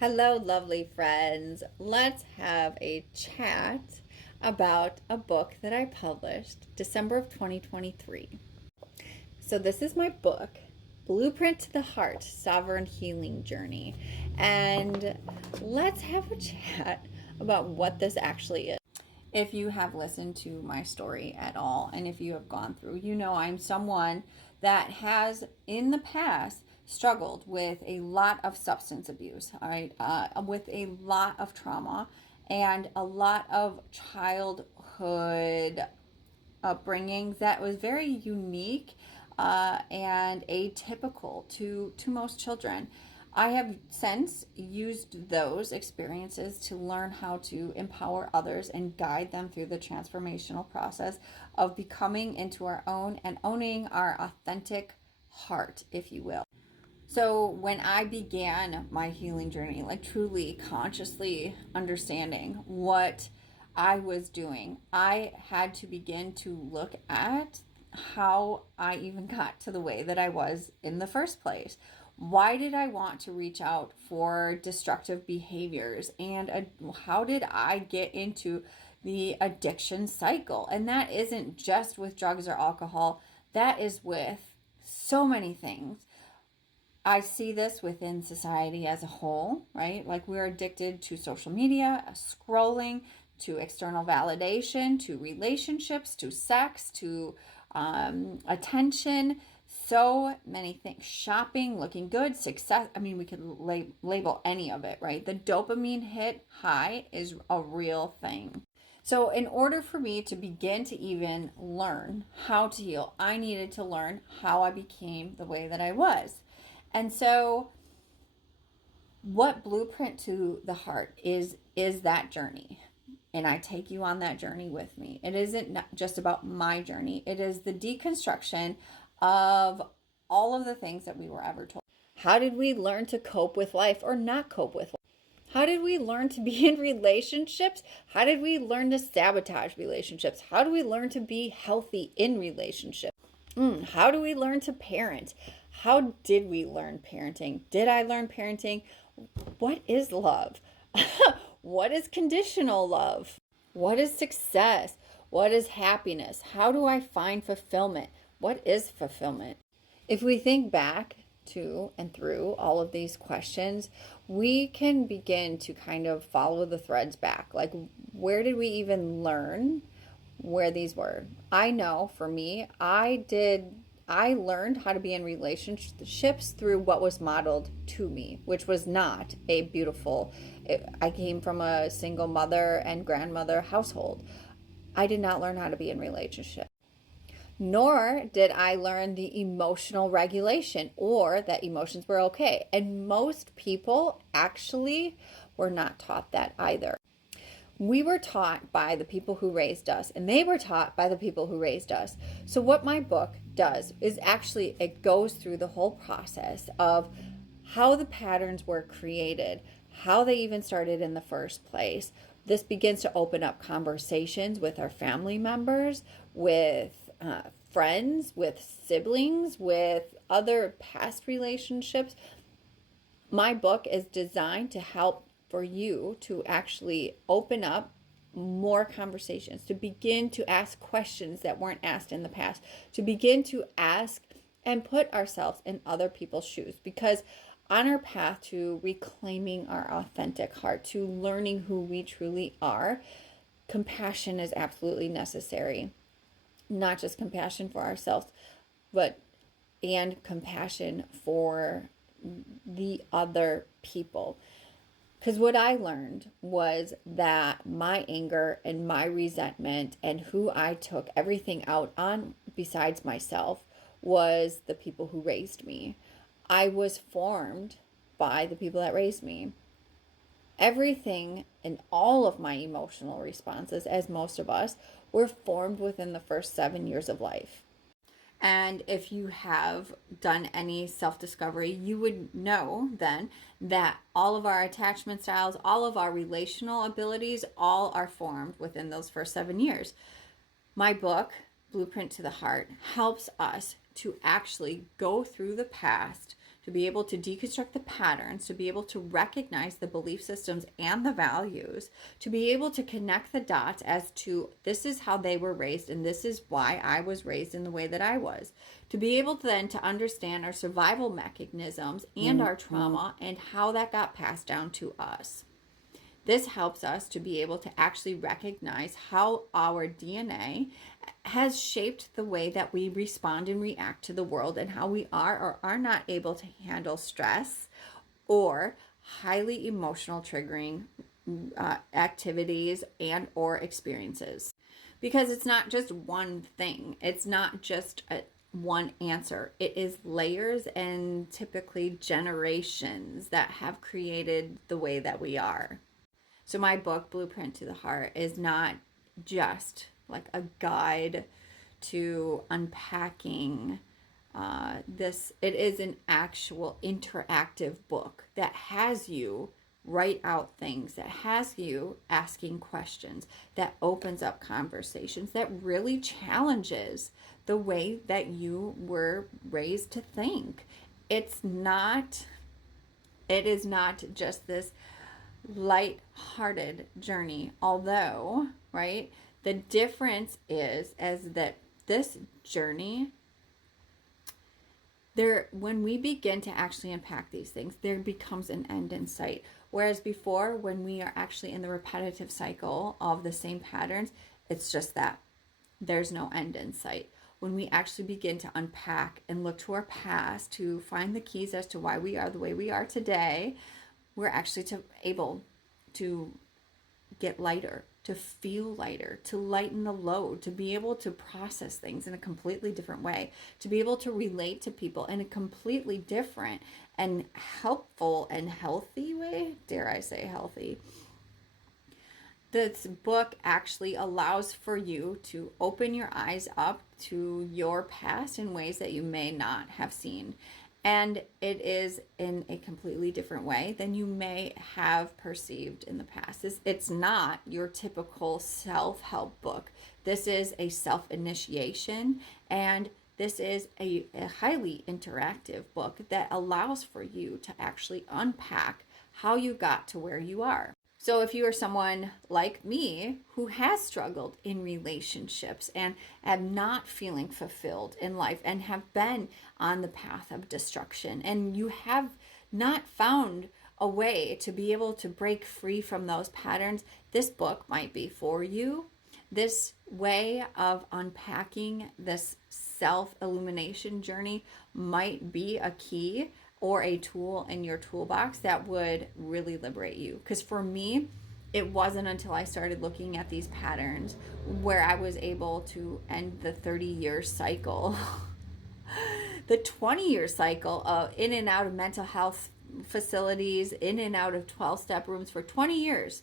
Hello, lovely friends. Let's have a chat about a book that I published December of 2023. So, this is my book, Blueprint to the Heart Sovereign Healing Journey. And let's have a chat about what this actually is. If you have listened to my story at all, and if you have gone through, you know I'm someone that has in the past struggled with a lot of substance abuse, all right, with a lot of trauma and a lot of childhood upbringing that was very unique and atypical to most children. I have since used those experiences to learn how to empower others and guide them through the transformational process of becoming into our own and owning our authentic heart, if you will. So, when I began my healing journey, like truly consciously understanding what I was doing, I had to begin to look at how I even got to the way that I was in the first place. Why did I want to reach out for destructive behaviors? And how did I get into the addiction cycle? And that isn't just with drugs or alcohol, that is with so many things. I see this within society as a whole, right? Like we're addicted to social media, scrolling, to external validation, to relationships, to sex, to attention, so many things. Shopping, looking good, success. I mean, we could label any of it, right? The dopamine hit high is a real thing. So, in order for me to begin to even learn how to heal, I needed to learn how I became the way that I was. And so what Blueprint to the Heart is that journey. And I take you on that journey with me. It isn't just about my journey. It is the deconstruction of all of the things that we were ever told. How did we learn to cope with life or not cope with life? How did we learn to be in relationships? How did we learn to sabotage relationships? How do we learn to be healthy in relationships? How do we learn to parent? How did we learn parenting? Did I learn parenting? What is love? What is conditional love? What is success? What is happiness? How do I find fulfillment? What is fulfillment? If we think back to and through all of these questions, we can begin to kind of follow the threads back. Like, where did we even learn where these were? I know for me, I learned how to be in relationships through what was modeled to me, which was not a beautiful. I came from a single mother and grandmother household. I did not learn how to be in relationships. Nor did I learn the emotional regulation or that emotions were okay. And most people actually were not taught that either. We were taught by the people who raised us, and they were taught by the people who raised us. So what my book does is actually it goes through the whole process of how the patterns were created, how they even started in the first place. This begins to open up conversations with our family members, with friends, with siblings, with other past relationships. My book is designed to help for you to actually open up more conversations, to begin to ask questions that weren't asked in the past, to begin to ask and put ourselves in other people's shoes. Because on our path to reclaiming our authentic heart, to learning who we truly are, compassion is absolutely necessary. Not just compassion for ourselves, but and compassion for the other people. Because what I learned was that my anger and my resentment and who I took everything out on besides myself was the people who raised me. I was formed by the people that raised me. Everything and all of my emotional responses, as most of us, were formed within the first 7 years of life. And if you have done any self-discovery, you would know then that all of our attachment styles, all of our relational abilities, all are formed within those first 7 years. My book, Blueprint to the Heart, helps us to actually go through the past to be able to deconstruct the patterns, to be able to recognize the belief systems and the values, to be able to connect the dots as to this is how they were raised and this is why I was raised in the way that I was, to be able to then to understand our survival mechanisms and our trauma and how that got passed down to us. This helps us to be able to actually recognize how our DNA has shaped the way that we respond and react to the world, and how we are or are not able to handle stress or highly emotional triggering activities and or experiences. Because it's not just one thing. It's not just one answer. It is layers and typically generations that have created the way that we are. So my book, Blueprint to the Heart, is not just like a guide to unpacking this. It is an actual interactive book that has you write out things, that has you asking questions, that opens up conversations, that really challenges the way that you were raised to think. It is not just this light-hearted journey, although, right, the difference is that this journey, when we begin to actually unpack these things, there becomes an end in sight. Whereas before, when we are actually in the repetitive cycle of the same patterns, it's just that there's no end in sight. When we actually begin to unpack and look to our past to find the keys as to why we are the way we are today, we're actually able to get lighter, to feel lighter, to lighten the load, to be able to process things in a completely different way, to be able to relate to people in a completely different and helpful and healthy way. Dare I say healthy? This book actually allows for you to open your eyes up to your past in ways that you may not have seen. And it is in a completely different way than you may have perceived in the past. It's not your typical self-help book. This is a self-initiation, and this is a highly interactive book that allows for you to actually unpack how you got to where you are. So if you are someone like me who has struggled in relationships and am not feeling fulfilled in life and have been on the path of destruction, and you have not found a way to be able to break free from those patterns, this book might be for you. This way of unpacking this self-illumination journey might be a key or a tool in your toolbox that would really liberate you. Because for me, it wasn't until I started looking at these patterns where I was able to end the 30-year cycle, the 20-year cycle of in and out of mental health facilities, in and out of 12-step rooms for 20 years.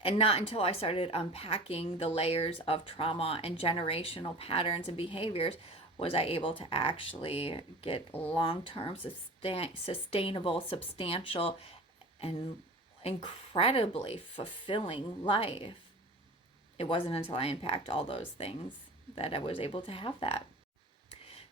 And not until I started unpacking the layers of trauma and generational patterns and behaviors was I able to actually get long-term, sustainable, substantial, and incredibly fulfilling life. It wasn't until I unpacked all those things that I was able to have that.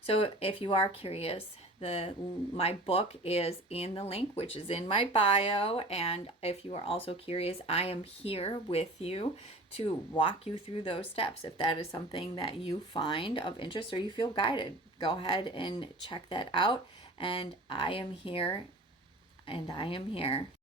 So if you are curious, my book is in the link, which is in my bio. And if you are also curious, I am here with you to walk you through those steps. If that is something that you find of interest or you feel guided, go ahead and check that out. And I am here, and I am here.